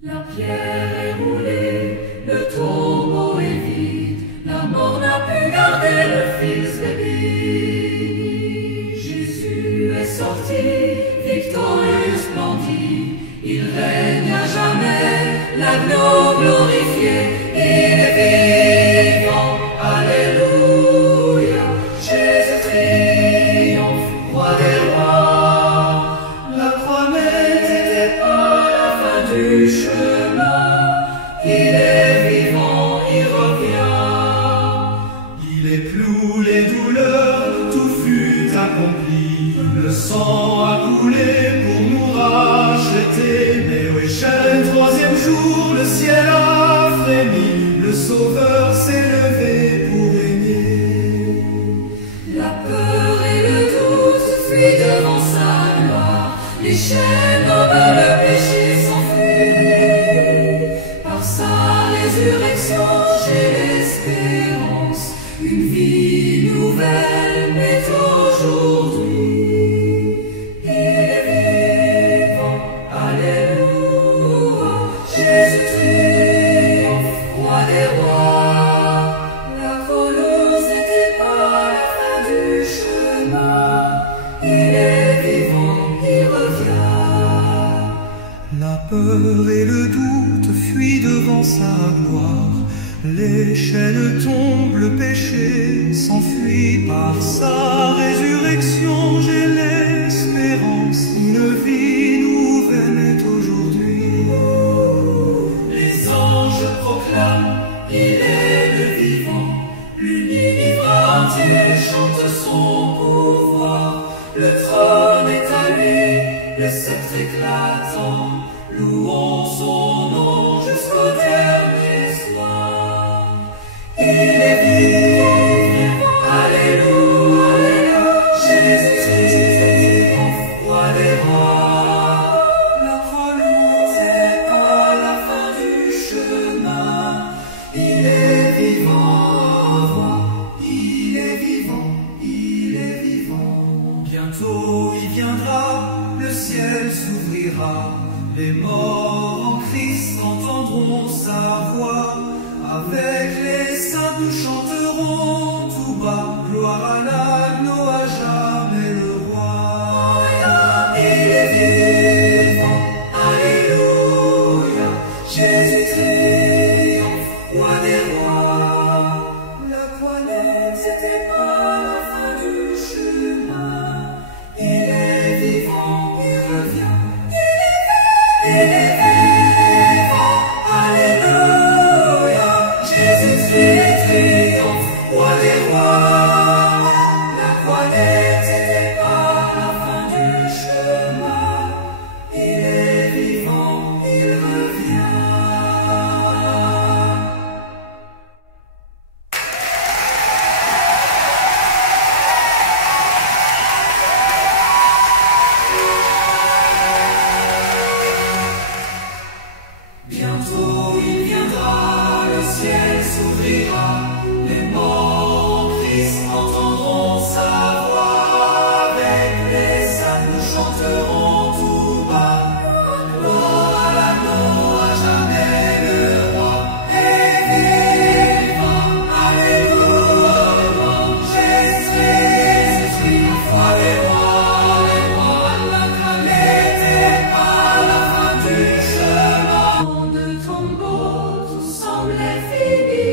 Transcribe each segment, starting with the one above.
La pierre est roulée, le tombeau est vide, la mort n'a pu garder le fils de vie. Jésus est sorti, victorieux, splendide, il règne à jamais, l'agneau glorifié, il est vivant, alléluia. Jésus triomphe, roi des rois, la croix n'était pas la fin du chemin, il est vivant, il revient. Il éploue les douleurs, tout fut accompli, le sang a coulé pour nous racheter. Mais au échelle, troisième jour, le ciel a frémi, le Sauveur s'est levé pour régner. La peur et le doute fuient devant sa gloire, les chaînes over le péché s'enfuient. Par sa résurrection, j'ai l'espérance, une vie nouvelle m'est aujourd'hui. Il est vivant, alléluia. Jésus triomphe, roi des rois. La colose n'était pas la fin du chemin. Il est vivant, il revient. La peur et le doute fuient devant sa gloire, les chaînes tombent, le péché s'enfuit. Par sa résurrection, j'ai l'espérance, une vie nouvelle est aujourd'hui. Les anges proclament, il est le vivant, l'univers entier chante son pouvoir. Le trône est à lui, le sceptre éclatant, louons son nom jusqu'au dernier soir. Il est vivant, alléluia, alléluia, Jésus triomphe, roi des rois. La croix n'est pas la fin du chemin, il est vivant, il est vivant, il est vivant. Bientôt il viendra, le ciel s'ouvrira, les morts en Christ entendront sa voix. Avec les saints nous chanterons tout bas, gloire à l'agneau, à jamais le roi. Il est vivant, alléluia, Jésus triomphe, roi des rois. La croix n'était pas la fin du chemin, il est vivant, il revient, il est vivant, alléluia, Jésus triomphe, roi des rois. La croix n'était pas la fin du chemin, il est vivant, il revient. Bientôt il viendra, le ciel s'ouvrira, les morts en Christ entendront sa voix. Avec les saints nous chanterons tout bas, gloire à l'agneau, à jamais le roi. Et vivant, alléluia, Jésus, roi des rois, la croix n'était pas la fin du chemin. De tombeau, tout semblait fini,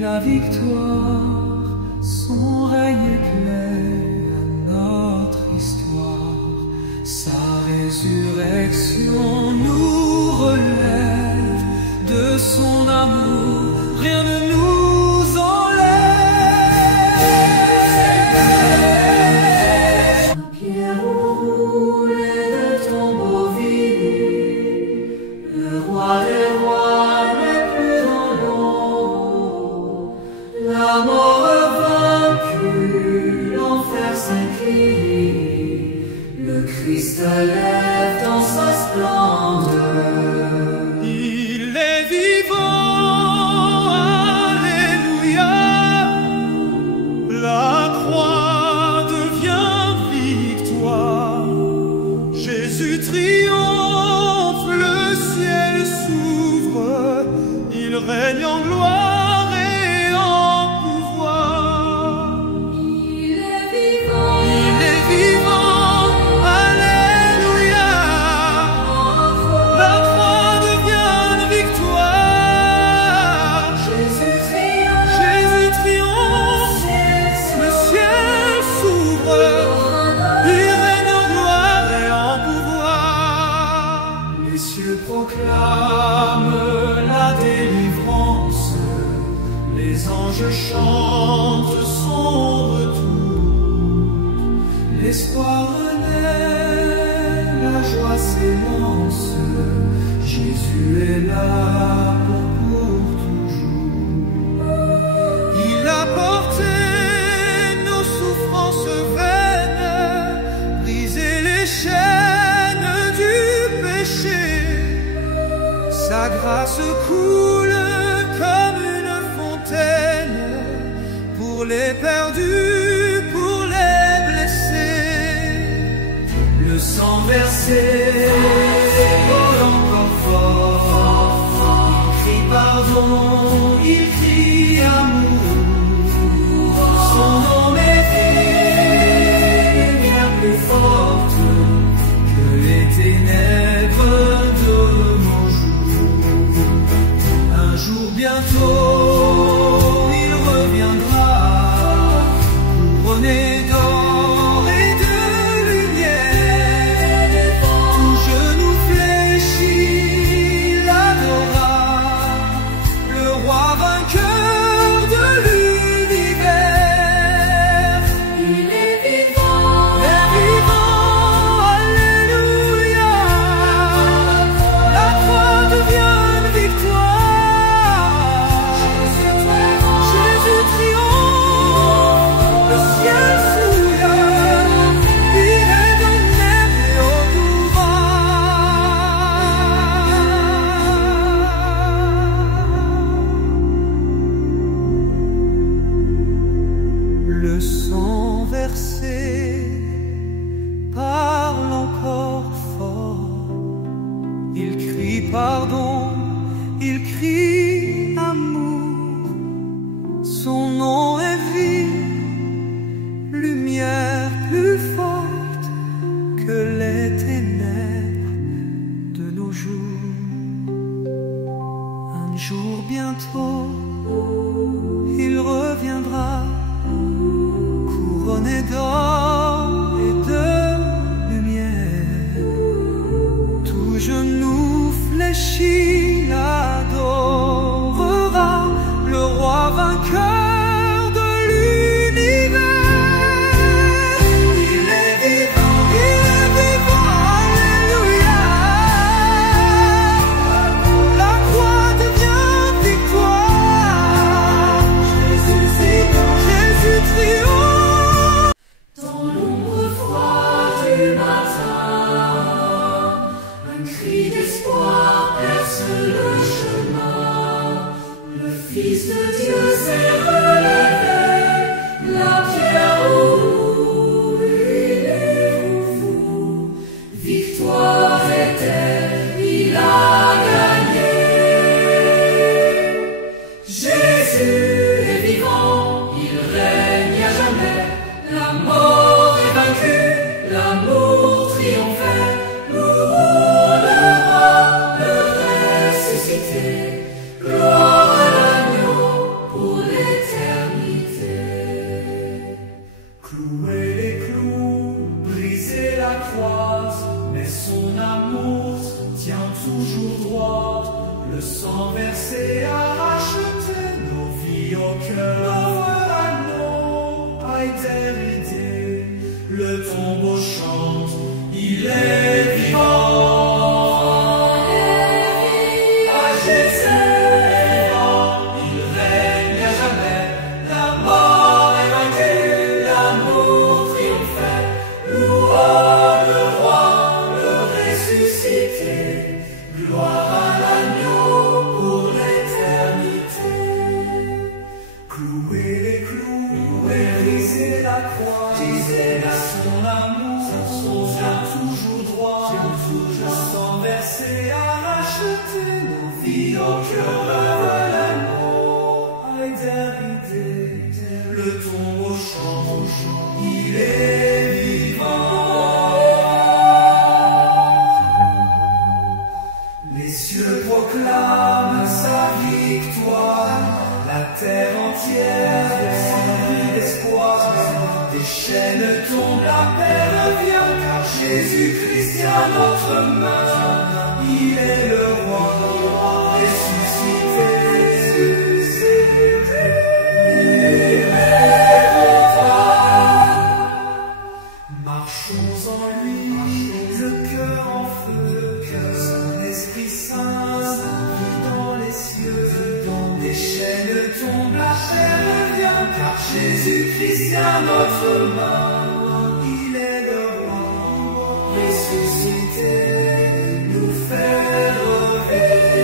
la victoire, son règne éclaire notre histoire, sa résurrection nous relève, de son amour rien ne nous enlève. Pierre roulée de tombeau vide, le roi des rois n'est plus dans l'ombre, la mort vaincue, l'enfer s'incline, le Christ lève dans sa splendeur. Il est vivant, alléluia, la croix devient victoire, Jésus triomphe, le ciel s'ouvre, il règne en gloire et en pouvoir. Il est vivant, alléluia, la croix devient victoire, Jésus triomphe, le ciel s'ouvre, il règne en gloire et en pouvoir. Les cieux proclament la délivrance, les anges chantent son retour, l'espoir renaît, la joie s'élance, Jésus est là pour toujours. Il a porté nos souffrances vaines, brisé les chaînes du péché. Sa grâce coule comme une fontaine pour les perdus, pour les blessés. Le sang versé coule encore fort. Il crie pardon, il crie amour. Son nom est bien plus forte que les ténèbres de mon jour. Un jour bientôt, il reviendra, couronné d'or et de lumière. Tout genou fléchi l'adora, le roi vainqueur. pardon, il crie amour. Son nom est vie, lumière plus forte que les ténèbres de nos jours. Un jour bientôt, il reviendra, couronné d'or et de lumière. Tout genou fléchi l'adorera, le roi vainqueur de l'univers. Il est vivant, alléluia. La croix devient victoire. Jésus triomphe. Dans l'ombre froide du matin, un cri d'espoir perce le chemin. Le Fils de Dieu s'est relevé, la pierre où il est fou. Victoire est-elle, il a gagné. Jésus est vivant, il règne à jamais. La mort est vaincue, l'amour triomphait. Louons le roi, le ressuscité. Gloire à l'agneau pour l'éternité. Clouer les clous, briser la croix, mais son amour tient toujours droit. Le sang versé a racheté nos vies au cœur. L'agneau a été ridé, le tombeau chante, il est vivant. Ah, Jésus est vivant, il règne à jamais. La mort est vaincue, l'amour triomphait. Louons le roi, le ressuscité. Gloire à l'agneau pour l'éternité. Clouer les clous, briser la croix, briser son amour, tient toujours droit. Le sang versé a racheté nos vies au cœur de l'agneau. A été ridé, le tombeau chante, il est vivant. Les cieux proclament sa victoire, la terre entière remplie d'espoir. Des chaînes tombent, la paix revient, car Jésus-Christ tient notre main. Il est le roi ressuscité. Marchons en lui, le cœur en feu, son Esprit Saint vit dans les cieux. Des chaînes tombent, la paix revient, car Jésus-Christ tient notre main. Il est le roi ressuscité, nous fait revivre.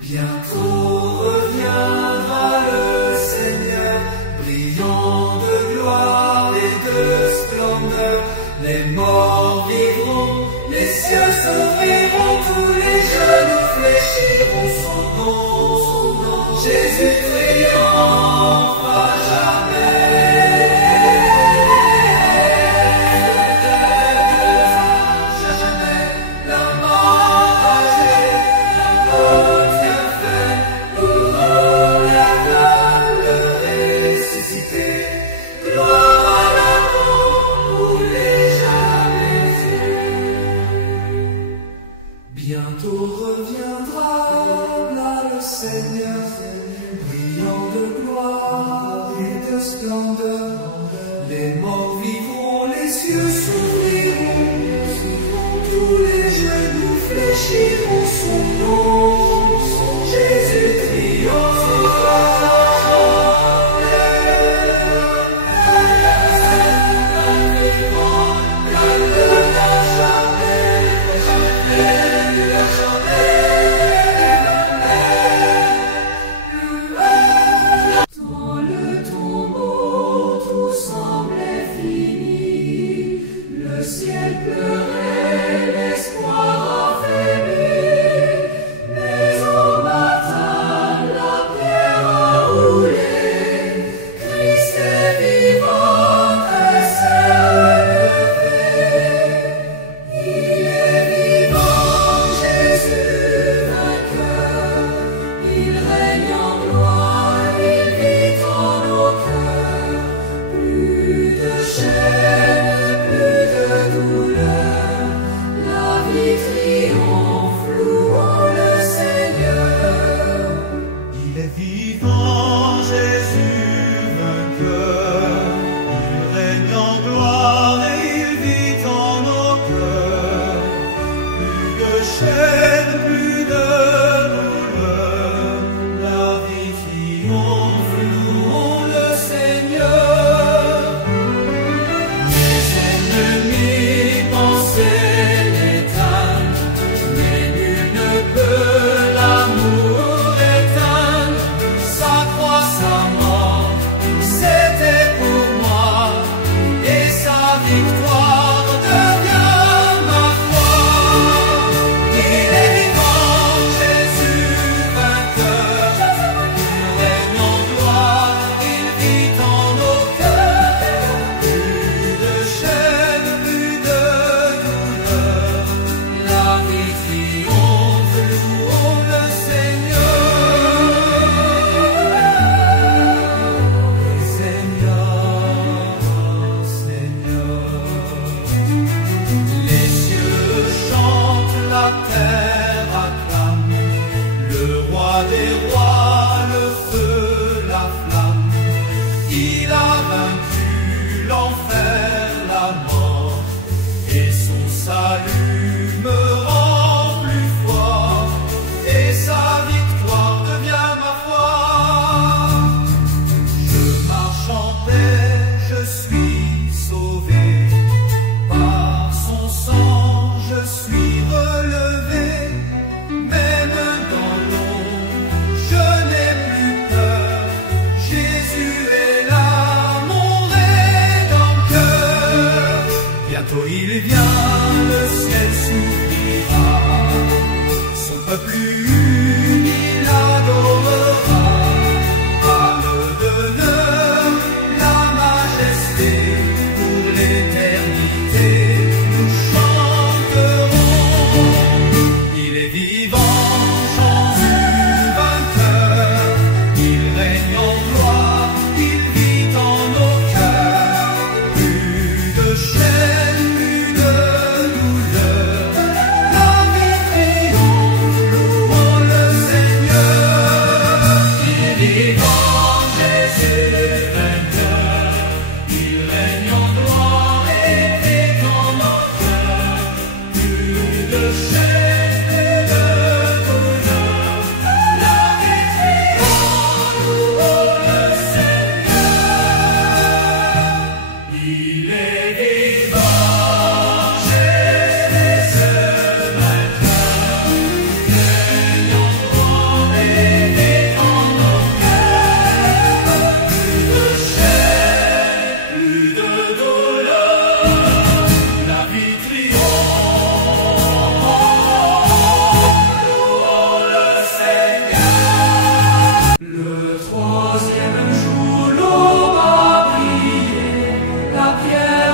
Bientôt reviendra le Seigneur, brillant de gloire et de splendeur. Les morts vivront, les cieux s'ouvriront, tous les genoux fléchiront. Son nom, Jésus triomphe à jamais. Jamais la mort âgée, la tient fait. Louons la gloire, le ressuscité. Gloire à l'amour pour les jamais. Bientôt reviendra là le Seigneur, de chaîne, plus de douleur, la vie triomphe, louons le Seigneur. Il est vivant, Jésus vainqueur, il règne en gloire et il vit en nos cœurs. Plus de chaîne, plus de douleur, la vie triomphe, louons le Seigneur. Mes ennemis pensaient l'éteindre, mais nul ne peut l'amour éteindre. Sa croix, sa mort, c'était pour moi, et sa victoire devient ma foi. Il est vivant, Jésus vainqueur, il règne en gloire, il vit en nos cœurs. Plus de chaîne, plus de douleur, la vie triomphe, louons le Seigneur. Les cieux chantent, la terre acclame, le roi des rois, le feu, la flamme. Il a vaincu l'enfer, la mort, et son salut me rend plus fort, et sa victoire devient ma foi. Je marche en paix, je suis sauvé, par son sang je suis relevé. Même dans l'ombre, je n'ai plus peur, Jésus est là, mon rédempteur. Bientôt il vient, le ciel s'ouvrira, son peuple uni l'adorera. À l'honneur, la majesté, pour l'éternité, nous chanterons. Il est vivant, Jésus vainqueur, il règne en gloire, il vit en nos cœurs. Plus de chaîne, plus de douleur, la vie triomphe, louons le Seigneur. Il est vivant, Jésus vainqueur, il règne en gloire et vit en nos cœurs. Plus de chaîne, plus de douleur, la vie triomphe, louons le Seigneur. Il est vivant, Jésus vainqueur, il règne en gloire et vit en nos cœurs. Plus de chaîne, plus de douleur, la vie triomphe, louons le Seigneur. Le troisième jour, l'aube a brillé, la pierre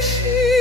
péchés.